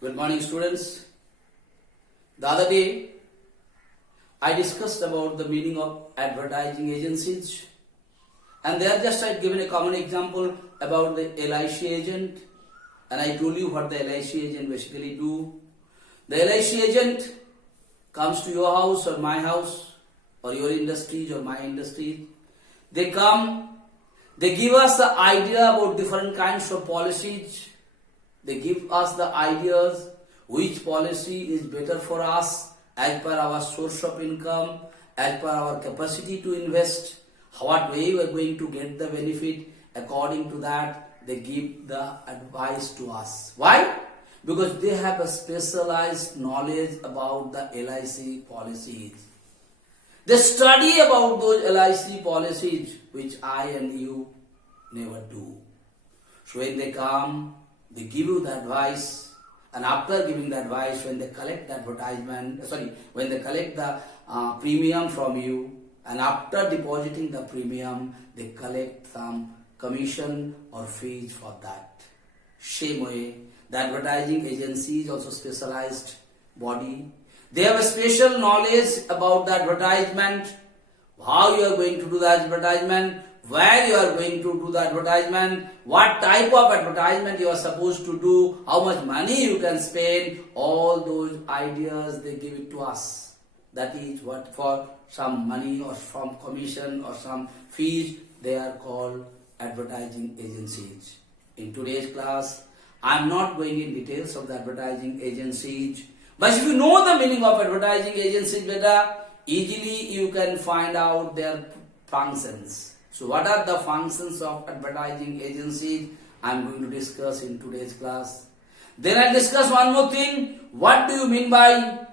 Good morning, students. The other day, I discussed about the meaning of advertising agencies, and there just I given a common example about the LIC agent, and I told you what the LIC agent basically do. The LIC agent comes to your house or my house or your industries or my industries. They come, they give us the idea about different kinds of policies. They give us the ideas which policy is better for us as per our source of income, as per our capacity to invest, what way we are going to get the benefit. According to that, they give the advice to us. Why? Because they have a specialized knowledge about the LIC policies. They study about those LIC policies which I and you never do. So when they come, they give you the advice, and after giving the advice, when they collect the when they collect the premium from you, and after depositing the premium, they collect some commission or fees for that. Same way, the advertising agency is also specialized body. They have a special knowledge about the advertisement, how you are going to do the advertisement, where you are going to do the advertisement, what type of advertisement you are supposed to do, how much money you can spend, all those ideas they give it to us. That is what for some money or some commission or some fees, they are called advertising agencies. In today's class, I am not going in details of the advertising agencies, but if you know the meaning of advertising agencies better, easily you can find out their functions. So what are the functions of advertising agencies? I am going to discuss in today's class. Then I'll discuss one more thing. What do you mean by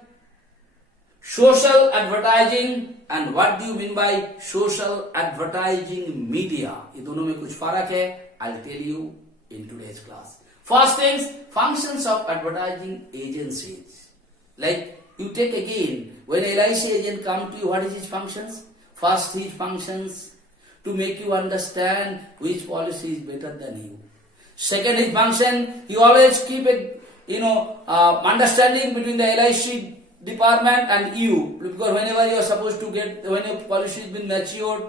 social advertising and what do you mean by social advertising media? ये दोनों में कुछ फर्क है. I'll tell you in today's class. First things, functions of advertising agencies. Like you take again, when LIC agent come to you, what is his functions? First, his functions to make you understand which policy is better than you. Second, his function, he always keep a understanding between the LIC department and you, because whenever you are supposed to get, when your policy has been matured,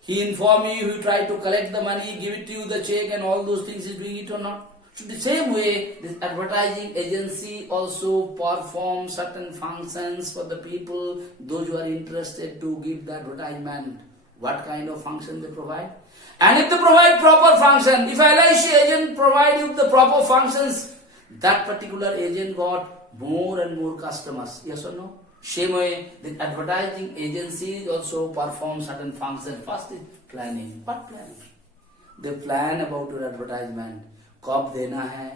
he inform you, he try to collect the money, give it to you the check, and all those things, is doing it or not. So the same way, this advertising agency also performs certain functions for the people, those who are interested to give the advertisement. What kind of function they provide? And if they provide proper function, if LIC agent provide you the proper functions, that particular agent got more and more customers. Yes or no? Same way, the advertising agencies also perform certain functions. First is planning. What planning? They plan about your advertisement. कब देना है,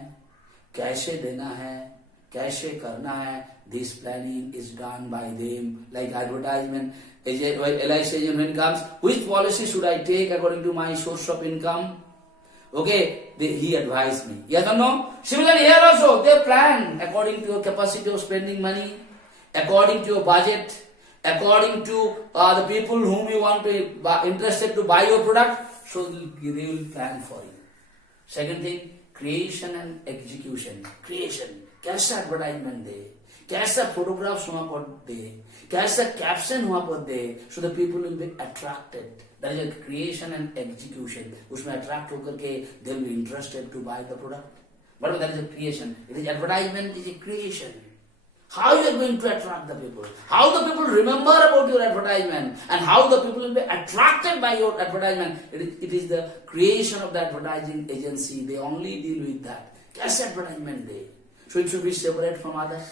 कैसे देना है, कैसे करना है. This planning is done by them. Like advertisement agent, LIC agent when it comes, which policy should I take according to my source of income? Okay, he advised me. Yes or no? Similarly here also, they plan according to your capacity of spending money, according to your budget, according to the people whom you want to interested to buy your product. So they will plan for you. Second thing, creation and execution. Creation. कैसा advertisement दे, कैसा photographs वहाँ पर दे, कैसा caption वहाँ पर दे, so the people will be attracted. That is a creation and execution. उसमें attract होकर के they will be interested to buy the product. But that is a creation. It is advertisement is a creation. How you are going to attract the people? How the people remember about your advertisement and how the people will be attracted by your advertisement. It is the creation of the advertising agency. They only deal with that. कैसे advertisement they? So it should be separate from others.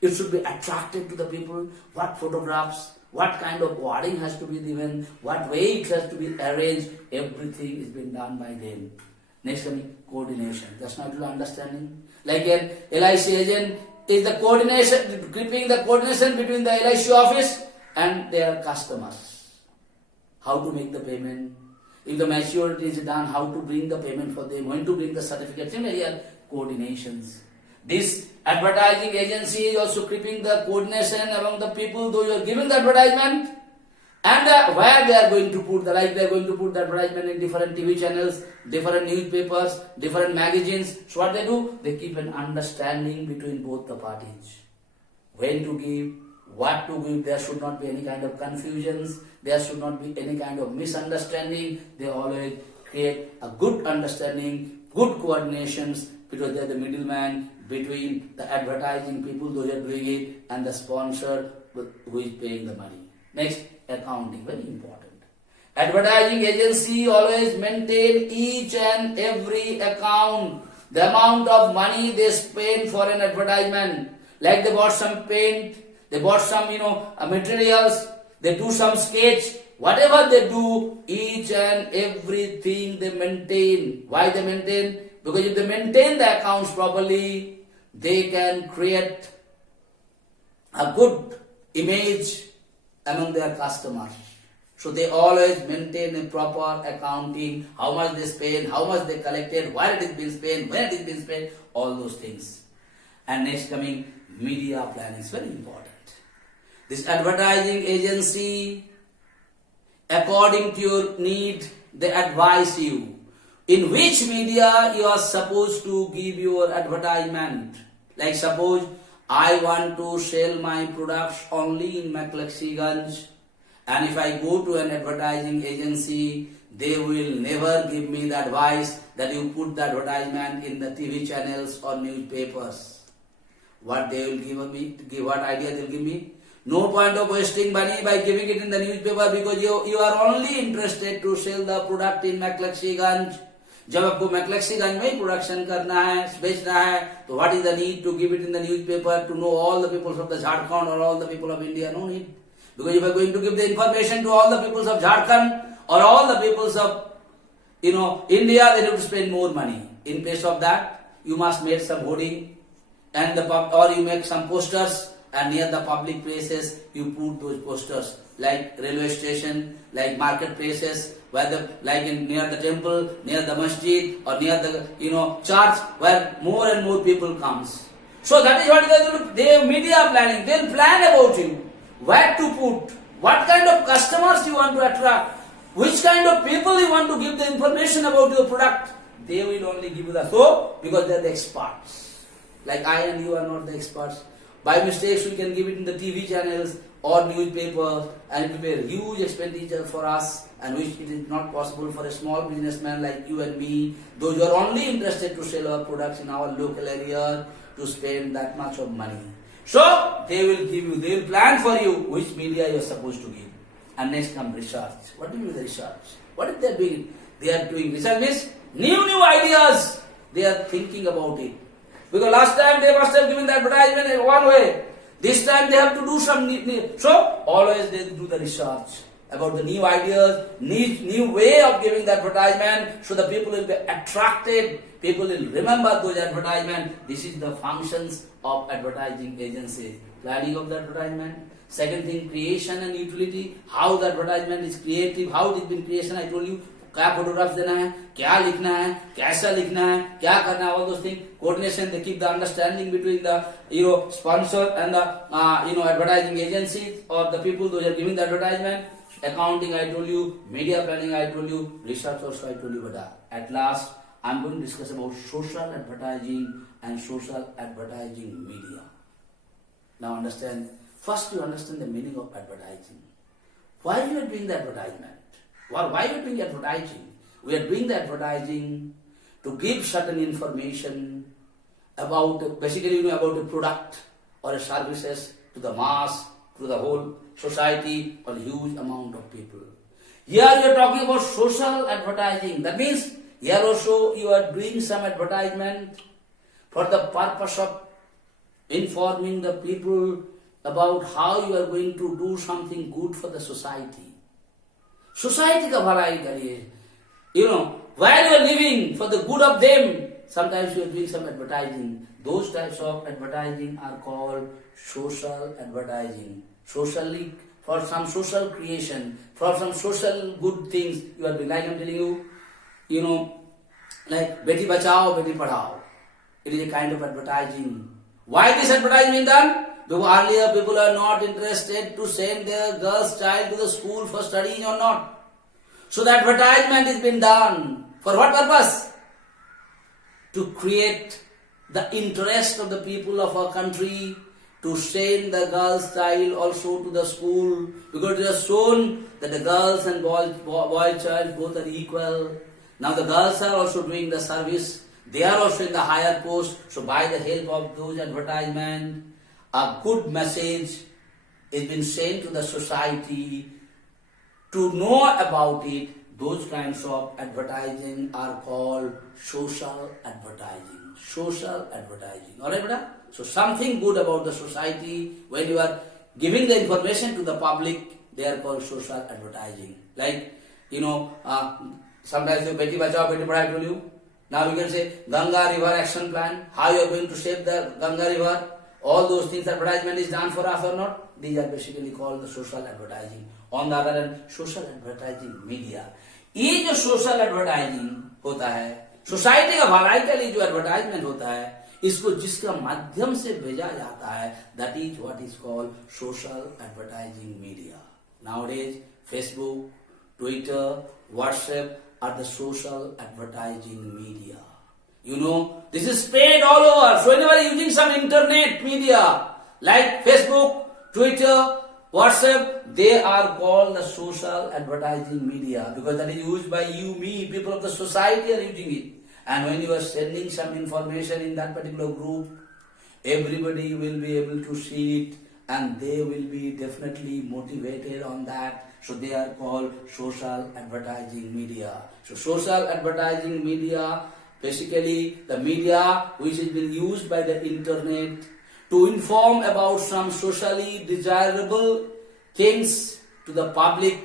It should be attracted to the people. What photographs, what kind of wording has to be given, what way it has to be arranged. Everything is being done by them. Next one, coordination. That's not your understanding. Like an LIC agent is the coordination, keeping the coordination between the LIC office and their customers. How to make the payment. If the maturity is done, how to bring the payment for them, when to bring the certificate. Similarly, coordinations. This advertising agency is also keeping the coordination among the people, though you are giving the advertisement, And where they are going to put the, like they are going to put the advertisement in different TV channels, different newspapers, different magazines. So what they do? They keep an understanding between both the parties. When to give, what to give, there should not be any kind of confusions, there should not be any kind of misunderstanding. They always create a good understanding, good coordinations, because they are the middleman between the advertising people, those who are doing it, and the sponsor who is paying the money. Next, accounting, very important. Advertising agency always maintain each and every account, the amount of money they spend for an advertisement. Like they bought some paint, they bought some, materials, they do some sketch, whatever they do, each and everything they maintain. Why they maintain? Because if they maintain the accounts properly, they can create a good image among their customers. So they always maintain a proper accounting, how much they spend, how much they collected, where it is being spent, when it is being spent, all those things. And next coming, media planning is very important. This advertising agency, according to your need, they advise you in which media you are supposed to give your advertisement. Like suppose I want to sell my products only in McLexiganj, and if I go to an advertising agency, they will never give me the advice that you put the advertisement in the TV channels or newspapers. What they will give me, what idea they will give me? No point of wasting money by giving it in the newspaper, because you are only interested to sell the product in McLexiganj. जब आपको मैक्लेक्सीगंज में production करना है, बेचना है, तो what is the need to give it in the newspaper to know all the peoples of the Jharkhand और all the people of India? No need, because if you are going to give the information to all the peoples of Jharkhand or all the peoples of India, they have to spend more money. In place of that, you must make some hoarding and or you make some posters, and near the public places you put those posters, like railway station, like marketplaces, where near the temple, near the masjid, or near the church, where more and more people comes. So that is what they do. They have media planning. They will plan about you, where to put, what kind of customers you want to attract, which kind of people you want to give the information about your product. They will only give you the because they are the experts. Like I and you are not the experts. By mistakes we can give it in the TV channels or newspapers, and it will be a huge expenditure for us, and which it is not possible for a small businessman like you and me, those who are only interested to sell our products in our local area, to spend that much of money. So they will give you, they will plan for you which media you are supposed to give. And next come research. What do you mean the research? What is they doing? They are doing research means new ideas. They are thinking about it. Because last time they must have given the advertisement in one way. This time they have to do some new. So always they do the research about the new ideas, new way of giving the advertisement, so the people will be attracted. People will remember those advertisements. This is the functions of advertising agencies. Planning of the advertisement. Second thing, creation and utility. How the advertisement is creative, how it has been creation. I told you, क्या photographs देना है, क्या लिखना है, कैसा लिखना है, क्या करना है, all those things. Coordination, they keep the understanding between the sponsor and the advertising agencies or the people those are giving the advertisement. Accounting, I told you. Media planning, I told you. Research also, I told you. But at last, I'm going to discuss about social advertising and social advertising media. Now understand. First, you understand the meaning of advertising. Why you are doing the advertisement? Why you are doing advertising? We are doing the advertising to give certain information about, basically about a product or a services to the mass, to the whole society or huge amount of people. Here you are talking about social advertising. That means here also you are doing some advertisement for the purpose of informing the people about how you are going to do something good for the society. Society ka bhalai kariye. Where you are living for the good of them. Sometimes you are doing some advertising. Those types of advertising are called social advertising. Socially, for some social creation, for some social good things you are doing. Like I am telling you, like Beti Bachao, Beti Padhao. It is a kind of advertising. Why this advertising done? Because earlier people are not interested to send their girl's child to the school for studying or not. So the advertisement is been done. For what purpose? To create the interest of the people of our country to send the girl's child also to the school, because it has shown that the girls and boy child both are equal. Now the girls are also doing the service. They are also in the higher post. So by the help of those advertisements, a good message is been sent to the society to know about it. Those kinds of advertising are called social advertising. Social advertising. Alright, beta? So something good about the society, when you are giving the information to the public, they are called social advertising. Like, sometimes you Beti Bachao, Beti Padhao, I told you. Now you can say Ganga River Action Plan, how you are going to save the Ganga River. All those things, advertisement is done for us or not. These are basically called the social advertising. On the other hand, social advertising media. ये जो social advertising होता है, society का भलाई के लिए जो advertisement होता है, इसको जिसका माध्यम से भेजा जाता है, that is what is called social advertising media. Nowadays, Facebook, Twitter, WhatsApp are the social advertising media. This is spread all over. So whenever you are using some internet media like Facebook, Twitter, WhatsApp, they are called the social advertising media, because that is used by you, me, people of the society are using it. And when you are sending some information in that particular group, everybody will be able to see it and they will be definitely motivated on that. So they are called social advertising media. So social advertising media, basically the media which has been used by the internet to inform about some socially desirable things to the public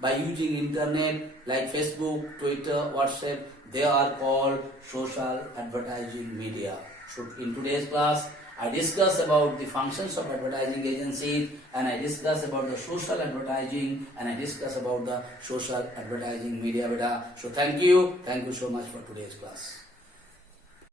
by using internet like Facebook, Twitter, WhatsApp. They are called social advertising media. So in today's class, I discuss about the functions of advertising agencies, and I discuss about the social advertising, and I discuss about the social advertising media. So thank you so much for today's class.